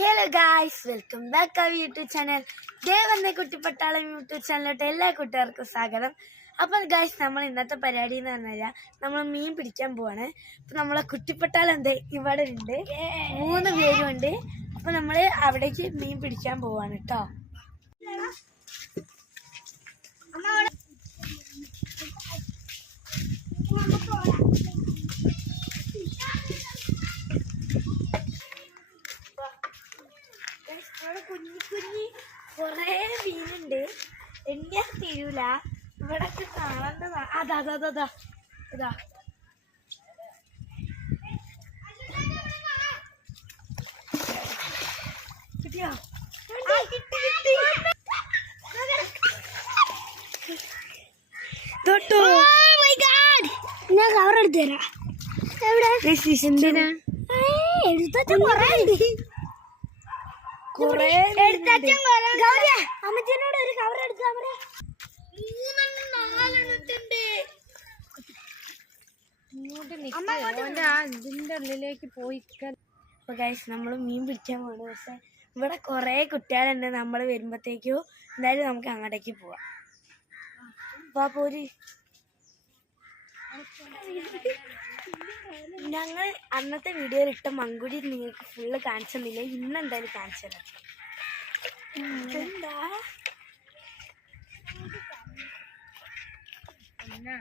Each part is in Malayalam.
Hello guys, welcome back our YouTube channel. Devanna കുട്ടിപ്പട്ടാളം യൂട്യൂബ് ചാനലിലോട്ട് എല്ലാ കൂട്ടുകാർക്കും സ്വാഗതം. അപ്പോൾ ഗായ്സ്, നമ്മൾ ഇന്നത്തെ പരിപാടി എന്ന് പറഞ്ഞാൽ നമ്മൾ മീൻ പിടിക്കാൻ പോവാണ്. അപ്പം നമ്മളെ കുട്ടിപ്പട്ടാളം എന്ത് ഇവിടെ ഉണ്ട്, 3 പേരും ഉണ്ട്. അപ്പം നമ്മൾ അവിടേക്ക് മീൻ പിടിക്കാൻ പോവാണ് കേട്ടോ. കുഞ്ഞി കൊറേ മീനുണ്ട്, എണ്ണ തീരൂല. ഇവിടെ കാണേണ്ടതാ. അതാ ഇതാ കിട്ടിയോ? തൊട്ടോ? ഞാൻ കവർ എടുത്തു തരാം. എന്തിനാ? അമ്മച്ചനോട് ഒരു കവർ എടുക്കാൻ ഇതിന്റെ ഉള്ളിലേക്ക് പോയി. അപ്പൊ ഗൈസ്, നമ്മൾ മീൻ പിടിക്കാൻ പോകണം. പക്ഷെ ഇവിടെ കുറെ കുട്ടികളുണ്ട്. നമ്മൾ വരുമ്പോഴത്തേക്കും എന്തായാലും നമുക്ക് അങ്ങോട്ടേക്ക് പോവാം. പോരി. ഞങ്ങൾ അന്നത്തെ വീഡിയോയിൽ ഇട്ട മങ്കുടി നിങ്ങൾക്ക് ഫുള്ള് കാണിച്ചു തന്നില്ല. ഇന്ന് എന്തായാലും കാണിച്ചു തരാം. എന്താ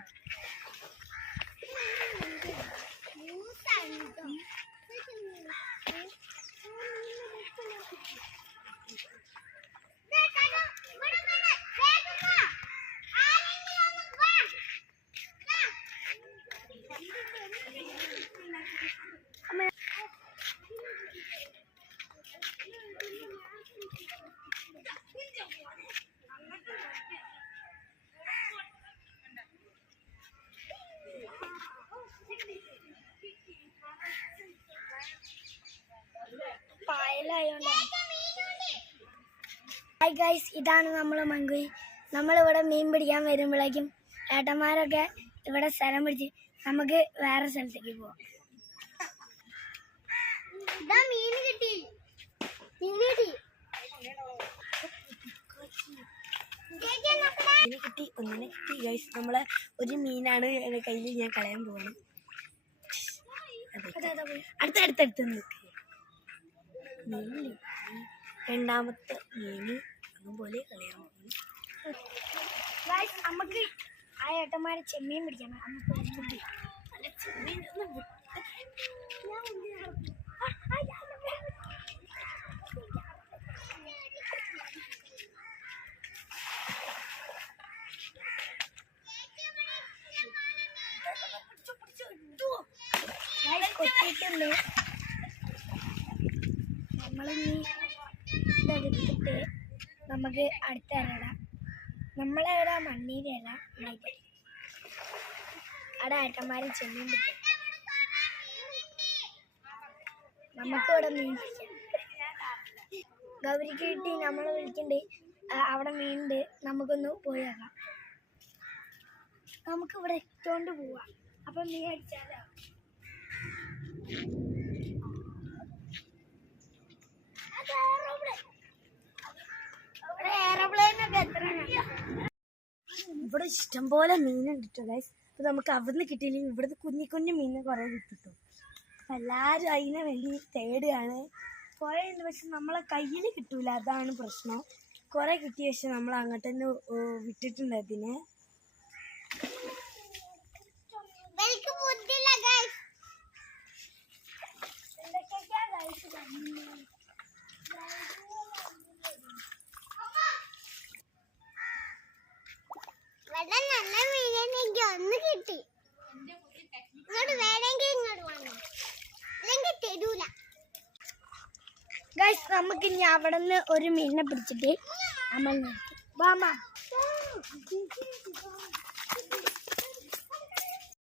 ഹായ് ഗൈസ്, ഇതാണ് നമ്മളെ മങ്കുയി. നമ്മളിവിടെ മീൻ പിടിക്കാൻ വരുമ്പോഴേക്കും ഏട്ടന്മാരൊക്കെ ഇവിടെ സ്ഥലം പിടിച്ച് നമുക്ക് വേറെ സ്ഥലത്തേക്ക് പോവാം. മീൻ കിട്ടി. ഒന്നിനെ കിട്ടി ഗൈസ്. നമ്മളെ ഒരു മീനാണ് കയ്യിൽ ഞാൻ കളയാൻ പോവാണ്. അടുത്തടുത്ത് നിൽക്ക്. രണ്ടാമത്തെ മീന് അതുപോലെ കളയാൻ പോകുന്നു. നമുക്ക് ആ ഏട്ടന്മാരെ ചെമ്മീൻ പിടിക്കാൻ ചെമ്മീൻ ഒന്ന് കൊത്തിയിട്ടുണ്ട്. നമ്മളിനി ഇതെടുത്തിട്ട് നമുക്ക് അടുത്ത ഇടാം. നമ്മളെവിടെ മണ്ണീരല്ല, അവിടെ ഏട്ടന്മാരും ചെമ്മീൻ പിടിക്കാം. നമുക്കിവിടെ മീൻ പിടിക്കാം. ഗൗരിക്ക് കിട്ടി. നമ്മൾ വിളിക്കണ്ടേ, അവിടെ മീനുണ്ട്. നമുക്കൊന്ന് പോയി നോക്കാം. നമുക്കിവിടെ ഇട്ടുകൊണ്ട് പോവാം. അപ്പം മീൻ അടിച്ചാലോ? ഇവിടെ ഇഷ്ടംപോലെ മീനുണ്ട് കേട്ടോ ഗൈസ്. അപ്പൊ നമുക്ക് അവിടുന്ന് കിട്ടിയില്ലെങ്കിൽ ഇവിടുത്തെ കുഞ്ഞു മീനെ കുറെ കിട്ടും. എല്ലാരും അതിനെ വേണ്ടി തേടുകയാണ്. കുറെ ഉണ്ട്, പക്ഷെ നമ്മളെ കയ്യിൽ കിട്ടൂല. അതാണ് പ്രശ്നം. കുറെ കിട്ടിയ പക്ഷെ നമ്മൾ അങ്ങോട്ട് തന്നെ വിട്ടിട്ടുണ്ട് അതിനെ. നല്ല മീനെനിക്ക് ഒന്ന് കിട്ടി. ഇങ്ങോട്ട് വേണമെങ്കിൽ ഇങ്ങോട്ട് വന്നു, അല്ലെങ്കിൽ തരൂല. ഗൈസ്, നമുക്ക് ഇനി അവിടെ നിന്ന് ഒരു മീനിനെ പിടിച്ചിട്ട് അമ്മ